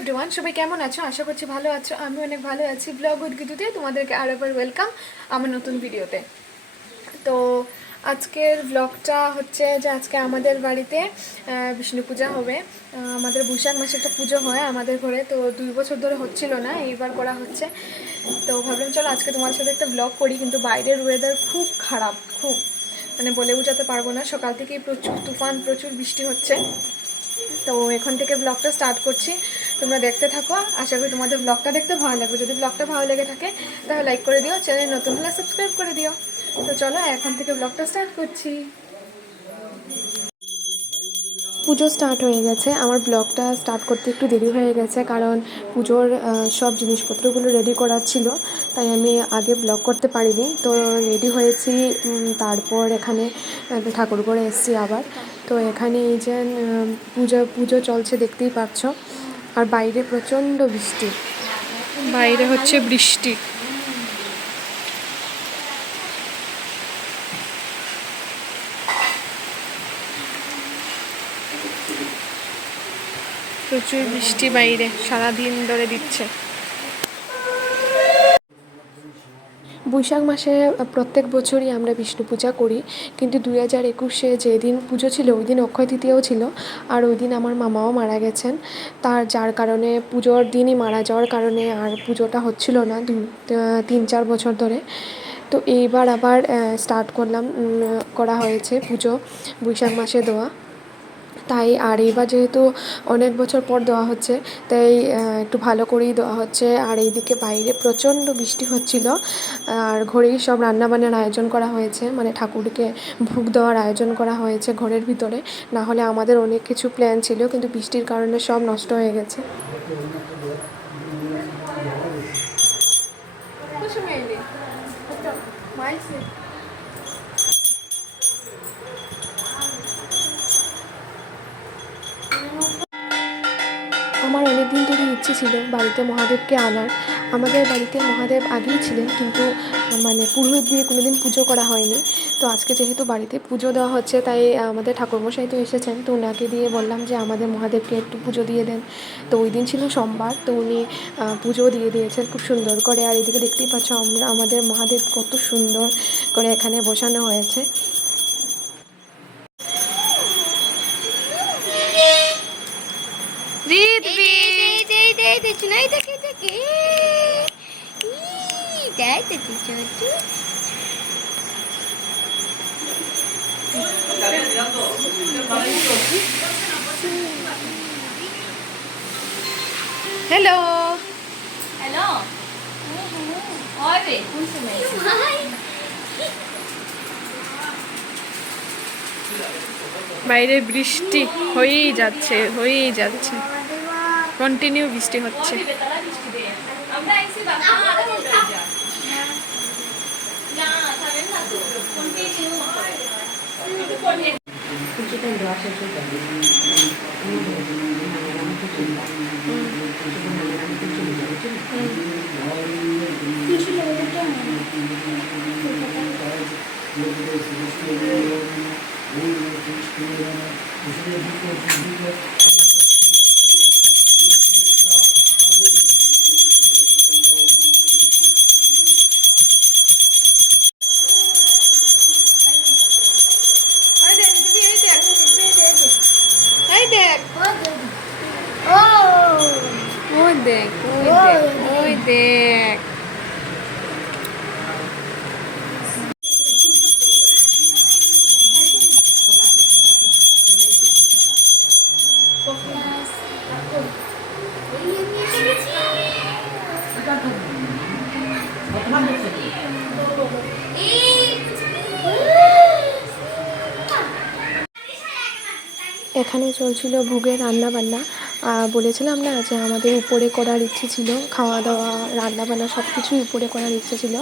Everyone, সবাই কেমন আছো? আশা করছি ভালো আছো। আমি অনেক ভালো আছি। ব্লগ উইথ গীতুতে তোমাদেরকে আরেকবার ওয়েলকাম আমার নতুন ভিডিওতে। তো আজকের ব্লগটা হচ্ছে যে আজকে আমাদের বাড়িতে বিষ্ণু পূজা হবে। আমাদের বৈশাখ মাসে একটা পুজো হয় আমাদের ঘরে, তো 2 বছর ধরে হচ্ছিল না, এইবার করা হচ্ছে। তো ভাবলাম চলো আজকে তোমার সাথে একটা ব্লগ করি, কিন্তু বাইরের ওয়েদার খুব খারাপ, খুব মানে বলে বোঝাতে পারবো না। সকাল থেকেই প্রচুর তুফান, প্রচুর বৃষ্টি হচ্ছে। তো এখন থেকে ব্লগটা স্টার্ট করছি, তোমরা দেখতে থাকো। আশা করি তোমাদের ব্লগটা দেখতে ভালো লাগবে। যদি ব্লগটা ভালো লেগে থাকে তাহলে লাইক করে দিও, চ্যানেল নতুন হলে সাবস্ক্রাইব করে দিও। তো চলো এখন থেকে ব্লগটা স্টার্ট করছি। পুজো স্টার্ট হয়ে গেছে। আমার ব্লগটা স্টার্ট করতে একটু দেরি হয়ে গেছে, কারণ পুজোর সব জিনিসপত্রগুলো রেডি করার ছিল, তাই আমি আগে ব্লগ করতে পারিনি। তো রেডি হয়েছি, তারপর এখানে ঠাকুর ঘরে এসেছি আবার। তো এখানে এই যে পুজো চলছে, দেখতেই পাচ্ছ। আর বাইরে প্রচণ্ড বৃষ্টি, বাইরে হচ্ছে বৃষ্টি। প্রচুর বৃষ্টি বাইরে, সারাদিন ধরে দিচ্ছে। বৈশাখ মাসে প্রত্যেক বছরই আমরা বিষ্ণু পূজা করি, কিন্তু 2021-এ যেদিন পুজো ছিল ওই দিন অক্ষয় তৃতীয়াও ছিল, আর ওই দিন আমার মামাও মারা গেছেন। যার কারণে পুজোর দিনই মারা যাওয়ার কারণে আর পুজোটা হচ্ছিল না 3-4 বছর ধরে। তো এইবার আবার স্টার্ট করা হয়েছে পুজো বৈশাখ মাসে দেওয়া। তাই আর এইবার যেহেতু অনেক বছর পর দেওয়া হচ্ছে, তাই একটু ভালো করেই দেওয়া হচ্ছে। আর এইদিকে বাইরে প্রচণ্ড বৃষ্টি হচ্ছিল, আর ঘরেই সব রান্নাবান্নার আয়োজন করা হয়েছে, মানে ঠাকুরকে ভোগ দেওয়ার আয়োজন করা হয়েছে ঘরের ভিতরে। না হলে আমাদের অনেক কিছু প্ল্যান ছিল, কিন্তু বৃষ্টির কারণে সব নষ্ট হয়ে গেছে। আমার অনেক দিন ধরে ইচ্ছে ছিল বাড়িতে মহাদেবকে আনার। আমাদের বাড়িতে মহাদেব আগেই ছিলেন, কিন্তু মানে পুরোহিত দিয়ে কোনো দিন পুজো করা হয়নি। তো আজকে যেহেতু বাড়িতে পুজো দেওয়া হচ্ছে, তাই আমাদের ঠাকুরমশাই তো এসেছেন, তো ওনাকে দিয়ে বললাম যে আমাদের মহাদেবকে একটু পুজো দিয়ে দেন। তো ওই দিন ছিল সোমবার, তো উনি পুজো দিয়ে দিয়েছেন খুব সুন্দর করে। আর এদিকে দেখতেই পাচ্ছ আমাদের মহাদেব কত সুন্দর করে এখানে বসানো হয়েছে। हेलो हेलो और बे कौन से मैं বাইরে বৃষ্টি হয়েই যাচ্ছে, কন্টিনিউ বৃষ্টি হচ্ছে। আমরা ऐसे बाबा आधा हो जा না থামেন না তো কন্টিনিউ কিছুটা গ্লাস আছে দেখ। এখানে চলছিল ভোগের রান্নাবান্না। বলেছিলাম না যে আমাদের উপরে করার ইচ্ছে ছিল, খাওয়া দাওয়া রান্নাবান্না সব কিছুই উপরে করার ইচ্ছে ছিল,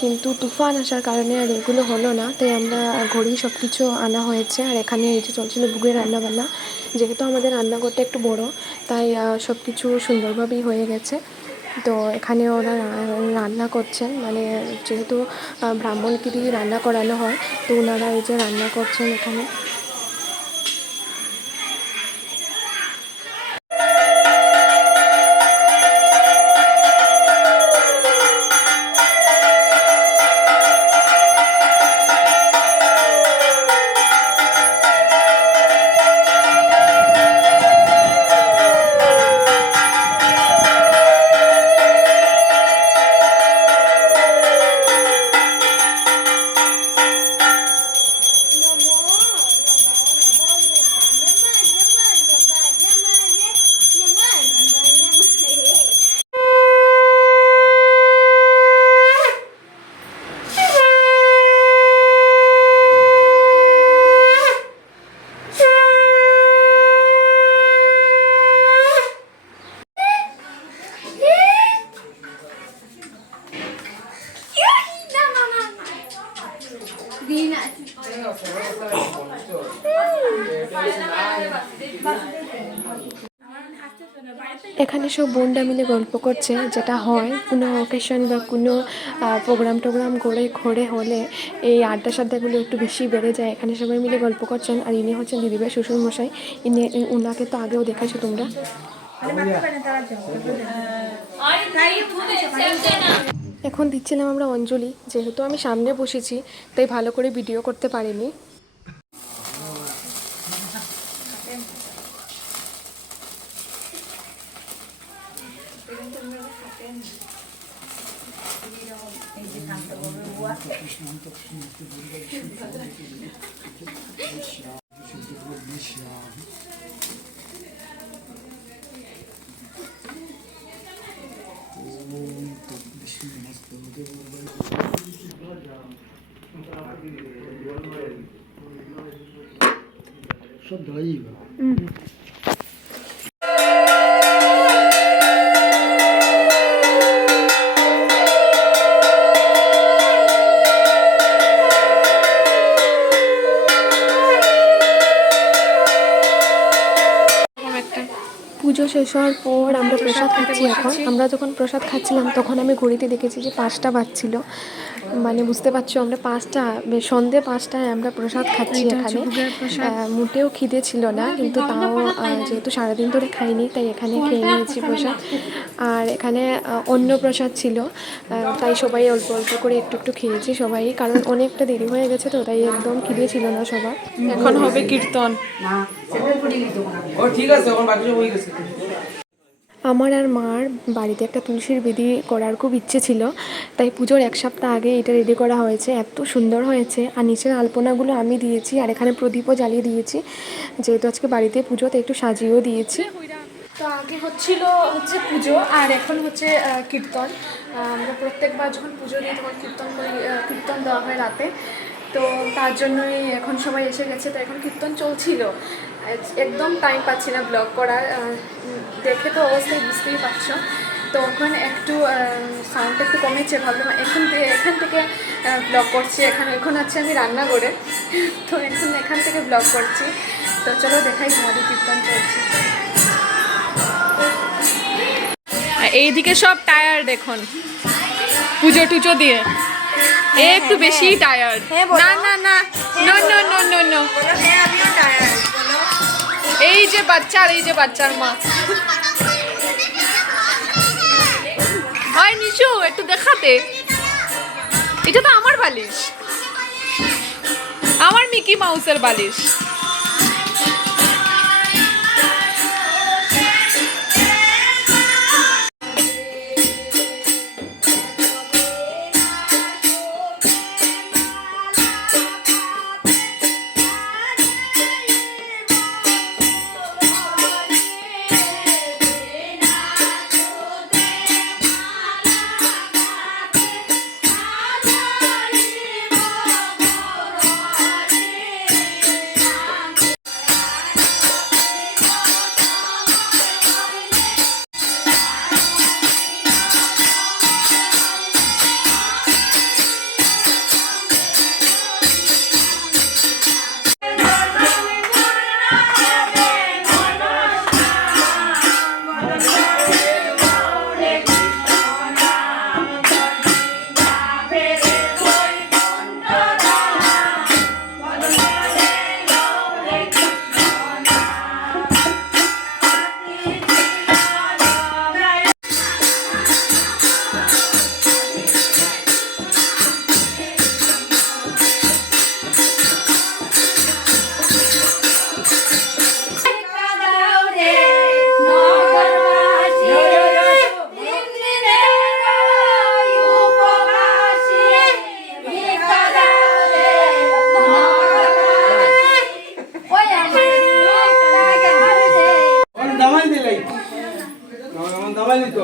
কিন্তু তুফান আসার কারণে আর এগুলো হলো না। তাই আমরা ঘরেই সব কিছু আনা হয়েছে। আর এখানে এই যে চলছিল ভোগের রান্নাবান্না। যেহেতু আমাদের রান্নাঘরটা একটু বড়, তাই সব কিছু সুন্দরভাবেই হয়ে গেছে। তো এখানে ওরা রান্না করছেন, মানে যেহেতু ব্রাহ্মণকে দিয়ে রান্না করানো হয়, তো ওনারা এই যে রান্না করছেন এখানে। এখানে সব বোনরা মিলে গল্প করছে, যেটা হয় কোনো অকেশন বা কোনো প্রোগ্রাম টোগ্রাম করে ঘরে হলে এই আড্ডা সাড্ডাগুলো একটু বেশি বেড়ে যায়। এখানে সবাই মিলে গল্প করছেন, আর ইনি হচ্ছেন দিদিভাই শ্বশুরমশাই। উনাকে তো আগেও দেখাচ্ছো তোমরা। এখন দিচ্ছিলাম আমরা অঞ্জলি, যেহেতু আমি সামনে বসেছি তাই ভালো করে ভিডিও করতে পারিনি। সব ধরাই পুজো শেষ হওয়ার পর আমরা প্রসাদ খাচ্ছি। এখন আমরা যখন প্রসাদ খাচ্ছিলাম তখন আমি ঘড়িতে দেখেছি যে 5টা বাজছিল। মানে বুঝতে পারছো, আমরা 5টা সন্ধে 5টায় আমরা প্রসাদ খাচ্ছি এখানে। মোটেও খিদে ছিল না, কিন্তু তাও যেহেতু সারাদিন ধরে খাইনি তাই এখানে খেয়ে নিয়েছি প্রসাদ। আর এখানে অন্য প্রসাদ ছিল, তাই সবাই অল্প অল্প করে একটু একটু খেয়েছি সবাই, কারণ অনেকটা দেরি হয়ে গেছে তো, তাই একদম খিদে ছিল না সবার। এখন হবে কীর্তন। আমার আর মার বাড়িতে একটা তুলসীর বিধি করার খুব ইচ্ছে ছিল, তাই পুজোর 1 সপ্তাহ আগে এটা রেডি করা হয়েছে। এত সুন্দর হয়েছে। আর নিচের আলপনাগুলো আমি দিয়েছি, আর এখানে প্রদীপও জ্বালিয়ে দিয়েছি, যেহেতু আজকে বাড়িতে পুজো তাই একটু সাজিয়েও দিয়েছি। তো আগে হচ্ছে পুজো, আর এখন হচ্ছে কীর্তন। আমরা প্রত্যেকবার যখন পুজো দিই তখন কীর্তন করি, কীর্তন দেওয়া হয় রাতে। তো তার জন্যই এখন সবাই এসে গেছে, তো এখন কীর্তন চলছিল। একদম টাইম পাচ্ছি না ব্লগ করার, দেখে তো অবশ্যই বুঝতেই পারছো। তো এখন একটু সাউন্ডটা একটু কমেছে, ভাবলাম এখান থেকে ব্লগ করছি। এখন আছে আমি রান্নাঘরে, তো এখান থেকে ব্লগ করছি। তো চলো দেখাই তোমাদের কীর্তন চলছে। এইদিকে সব টায়ার্ড এখন পুজো টুজো দিয়ে, একটু বেশি টায়ার্ড। না না না, no no no no no, এই যে বাচ্চার মা। হয় নিচু একটু দেখাতে, এটা তো আমার বালিশ, আমার মিকি মাউসের বালিশ। দামাই দিলাই দামাই দিত